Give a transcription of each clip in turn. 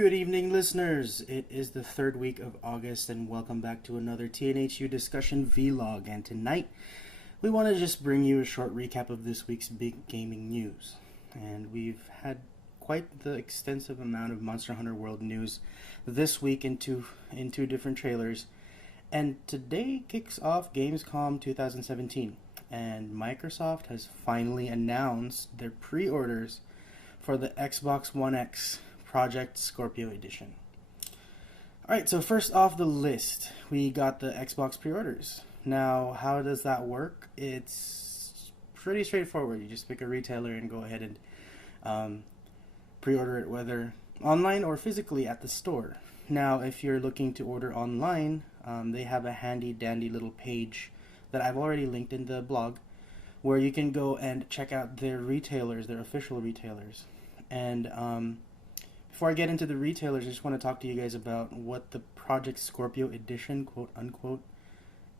Good evening, listeners. It is the third week of August, and welcome back to another TNHU discussion vlog. And tonight, we want to just bring you a short recap of this week's big gaming news. And we've had quite the extensive amount of Monster Hunter World news this week in two different trailers. And today kicks off Gamescom 2017, and Microsoft has finally announced their pre-orders for the Xbox One X Project Scorpio Edition. Alright, so first off the list, we got the Xbox pre-orders. Now, how does that work? It's pretty straightforward. You just pick a retailer and go ahead and pre-order it, whether online or physically at the store. Now, if you're looking to order online, they have a handy-dandy little page that I've already linked in the blog, where you can go and check out their retailers, their official retailers. And before I get into the retailers, I just want to talk to you guys about what the Project Scorpio Edition, quote unquote,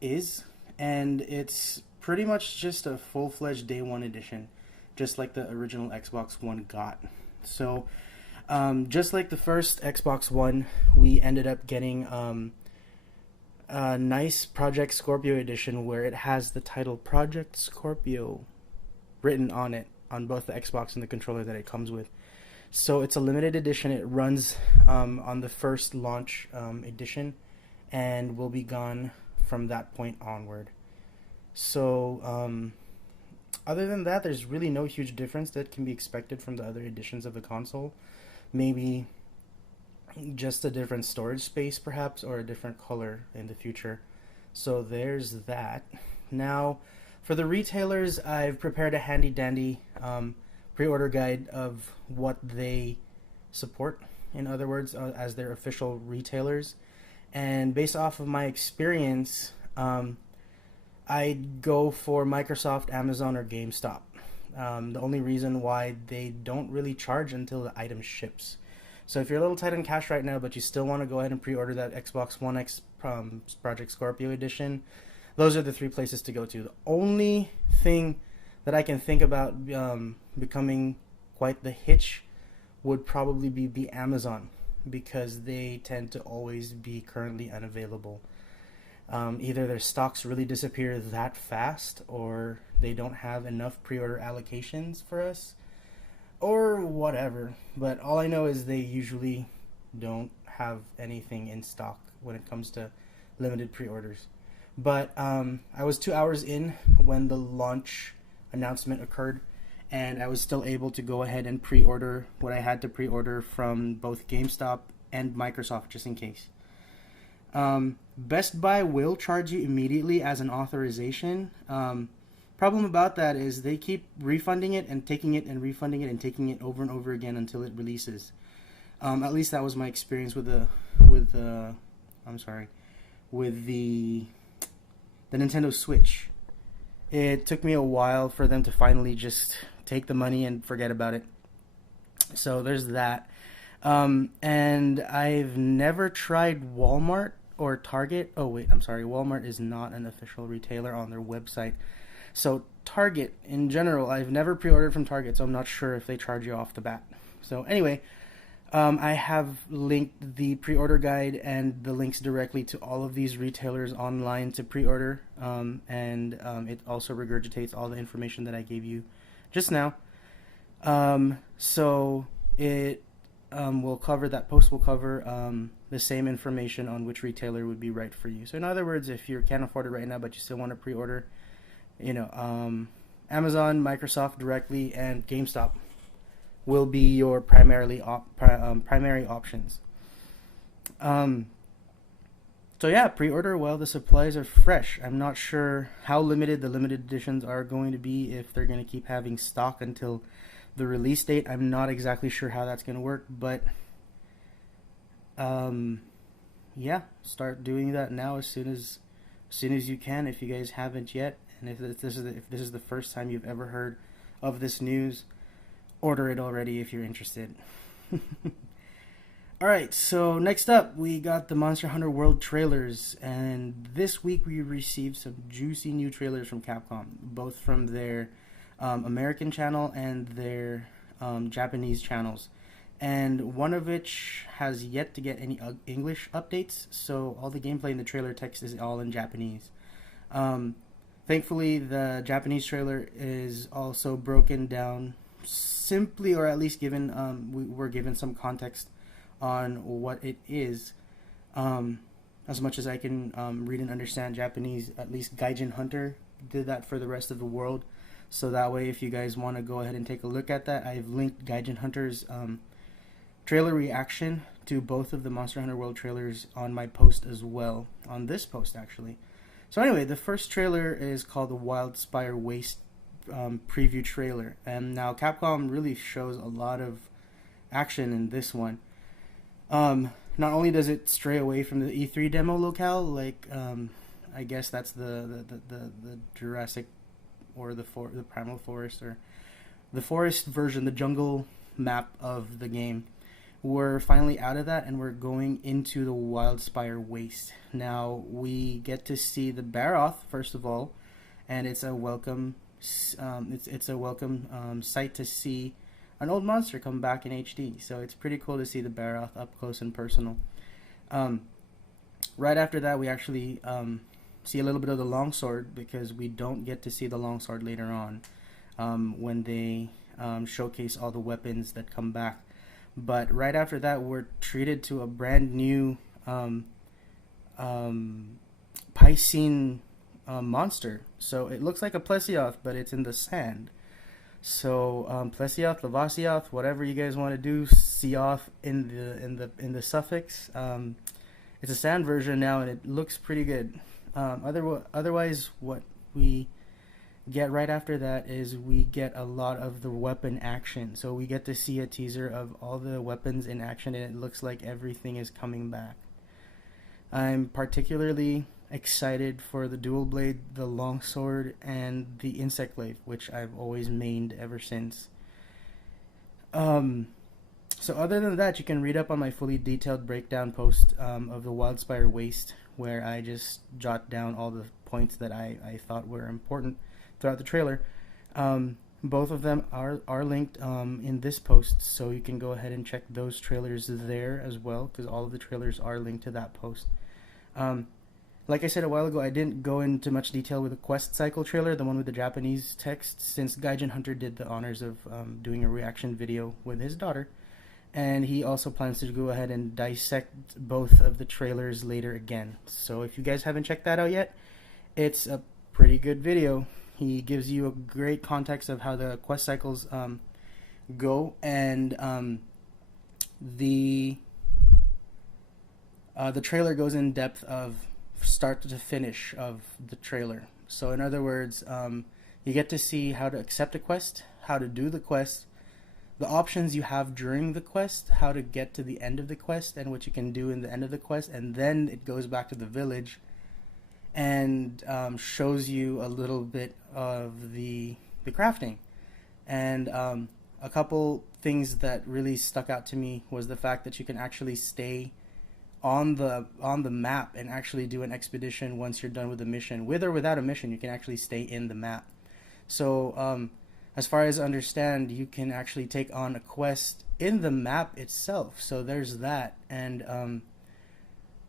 is. And it's pretty much just a full-fledged Day 1 edition, just like the original Xbox One got. So, just like the first Xbox One, we ended up getting a nice Project Scorpio Edition where it has the title Project Scorpio written on it, on both the Xbox and the controller that it comes with. So it's a limited edition. It runs on the first launch edition and will be gone from that point onward. So other than that, there's really no huge difference that can be expected from the other editions of the console. Maybe just a different storage space perhaps, or a different color in the future. So there's that. Now, for the retailers, I've prepared a handy dandy pre-order guide of what they support, in other words, as their official retailers. And based off of my experience, I'd go for Microsoft, Amazon, or GameStop. The only reason why they don't really charge until the item ships. So if you're a little tight on cash right now, but you still want to go ahead and pre-order that Xbox One X Project Scorpio Edition, those are the three places to go to. The only thing that I can think about becoming quite the hitch would probably be the Amazon, because they tend to always be currently unavailable. Either their stocks really disappear that fast, or they don't have enough pre-order allocations for us, or whatever. But all I know is they usually don't have anything in stock when it comes to limited pre-orders. But I was 2 hours in when the launch announcement occurred, and I was still able to go ahead and pre-order what I had to pre-order from both GameStop and Microsoft, just in case. Best Buy will charge you immediately as an authorization. Problem about that is they keep refunding it and taking it and refunding it and taking it over and over again until it releases. At least that was my experience with the Nintendo Switch. It took me a while for them to finally just take the money and forget about it. So there's that. And I've never tried Walmart or Target. Oh, wait, I'm sorry. Walmart is not an official retailer on their website. So Target, in general, I've never pre-ordered from Target, so I'm not sure if they charge you off the bat. So anyway, I have linked the pre-order guide and the links directly to all of these retailers online to pre-order, and it also regurgitates all the information that I gave you just now. So it will cover, that post will cover the same information on which retailer would be right for you. So in other words, if you can't afford it right now but you still want to pre-order, Amazon, Microsoft directly, and GameStop will be your primary options. So yeah, pre-order while the supplies are fresh. I'm not sure how limited the limited editions are going to be, if they're going to keep having stock until the release date. I'm not exactly sure how that's going to work, but yeah, start doing that now as soon as you can, if you guys haven't yet. And if this is the first time you've ever heard of this news, order it already if you're interested. Alright, so next up, we got the Monster Hunter World trailers, and this week we received some juicy new trailers from Capcom, both from their American channel and their Japanese channels. and one of which has yet to get any English updates. So all the gameplay in the trailer text is all in Japanese. Um, Thankfully, the Japanese trailer is also broken down simply, or at least given we were given some context on what it is. As much as I can read and understand Japanese, at least Gaijin Hunter did that for the rest of the world. So that way, if you guys want to go ahead and take a look at that, I've linked Gaijin Hunter's trailer reaction to both of the Monster Hunter World trailers on my post as well, on this post actually. So anyway, the first trailer is called the Wildspire Waste preview trailer, and now Capcom really shows a lot of action in this one. Not only does it stray away from the E3 demo locale, like I guess that's the Jurassic or the Primal Forest, or the forest version, the jungle map of the game. We're finally out of that, and we're going into the Wildspire Waste. Now we get to see the Barroth first of all, and it's a welcome sight to see an old monster come back in HD. So it's pretty cool to see the Barroth up close and personal. Right after that, we actually see a little bit of the longsword, because we don't get to see the longsword later on when they showcase all the weapons that come back. But right after that, we're treated to a brand new Piscine monster. So it looks like a Plesioth, but it's in the sand. So Plesioth, Lavasioth, whatever you guys want to do, Seoth in the suffix. It's a sand version now, and it looks pretty good. Otherwise, what we get right after that is we get a lot of the weapon action. So we get to see a teaser of all the weapons in action, and it looks like everything is coming back. I'm particularly excited for the dual blade, the longsword, and the insect glaive, which I've always mained ever since. So other than that, you can read up on my fully detailed breakdown post of the Wildspire Waste, where I just jot down all the points that I thought were important throughout the trailer. Both of them are linked in this post, so you can go ahead and check those trailers there as well, because all of the trailers are linked to that post. Like I said a while ago, I didn't go into much detail with the Quest Cycle trailer, the one with the Japanese text, since Gaijin Hunter did the honors of doing a reaction video with his daughter, and he also plans to go ahead and dissect both of the trailers later again. So if you guys haven't checked that out yet, it's a pretty good video. He gives you a great context of how the quest cycles go, and the trailer goes in depth of start to finish of the trailer. So in other words, you get to see how to accept a quest, how to do the quest, the options you have during the quest, how to get to the end of the quest, and what you can do in the end of the quest, and then it goes back to the village and shows you a little bit of the crafting. And a couple things that really stuck out to me was the fact that you can actually stay on the map and actually do an expedition once you're done with the mission. With or without a mission, you can actually stay in the map. So as far as I understand, you can actually take on a quest in the map itself. So there's that. And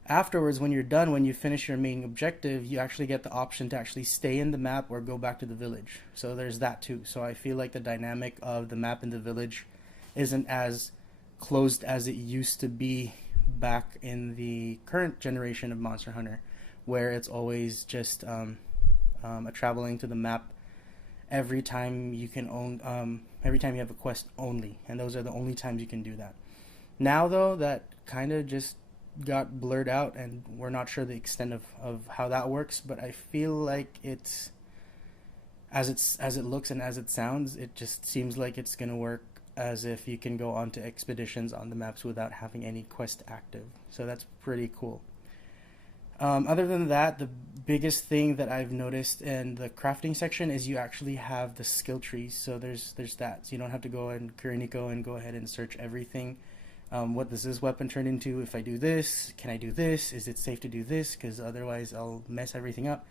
afterwards, when you're done, when you finish your main objective, you actually get the option to actually stay in the map or go back to the village. So there's that too. So I feel like the dynamic of the map and the village isn't as closed as it used to be back in the current generation of Monster Hunter, where it's always just a traveling to the map every time you can every time you have a quest only, and those are the only times you can do that. Now though, that kind of just got blurred out, and we're not sure the extent of how that works, but I feel like it's as it looks and as it sounds, it just seems like it's gonna work as if you can go onto expeditions on the maps without having any quest active. So that's pretty cool. Other than that, the biggest thing that I've noticed in the crafting section is you actually have the skill trees. So there's that. So you don't have to go and Kuroniko and go ahead and search everything. What does this weapon turn into? If I do this, can I do this? Is it safe to do this? Because otherwise I'll mess everything up.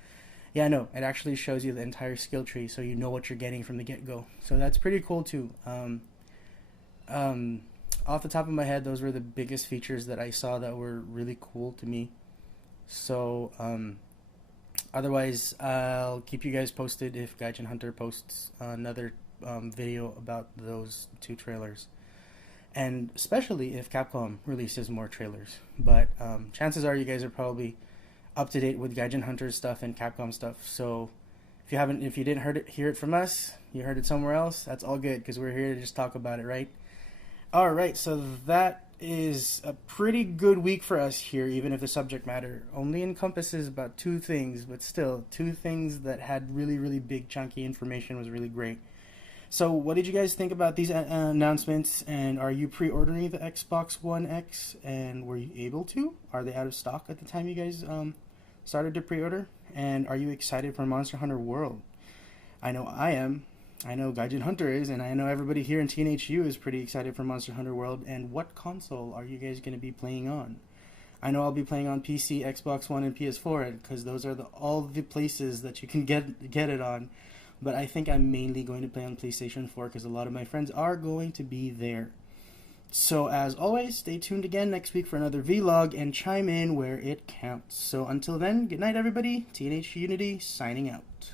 Yeah, no, it actually shows you the entire skill tree, so you know what you're getting from the get-go. So that's pretty cool too. off the top of my head, those were the biggest features that I saw that were really cool to me. So, otherwise, I'll keep you guys posted if Gaijin Hunter posts another video about those two trailers. And especially if Capcom releases more trailers. But chances are you guys are probably up to date with Gaijin Hunter stuff and Capcom stuff. So if you didn't hear it from us, you heard it somewhere else, that's all good because we're here to just talk about it, right? All right, so that is a pretty good week for us here, even if the subject matter only encompasses about two things, but still, two things that had really, really big, chunky information was really great. So what did you guys think about these announcements, and are you pre-ordering the Xbox One X, and were you able to? Are they out of stock at the time you guys started to pre-order? And are you excited for Monster Hunter World? I know I am. I know Gaijin Hunter is, and I know everybody here in TNHU is pretty excited for Monster Hunter World. And what console are you guys going to be playing on? I know I'll be playing on PC, Xbox One, and PS4 because those are all the places that you can get it on. But I think I'm mainly going to play on PlayStation 4 because a lot of my friends are going to be there. So as always, stay tuned again next week for another vlog and chime in where it counts. So until then, good night everybody. TNH Unity signing out.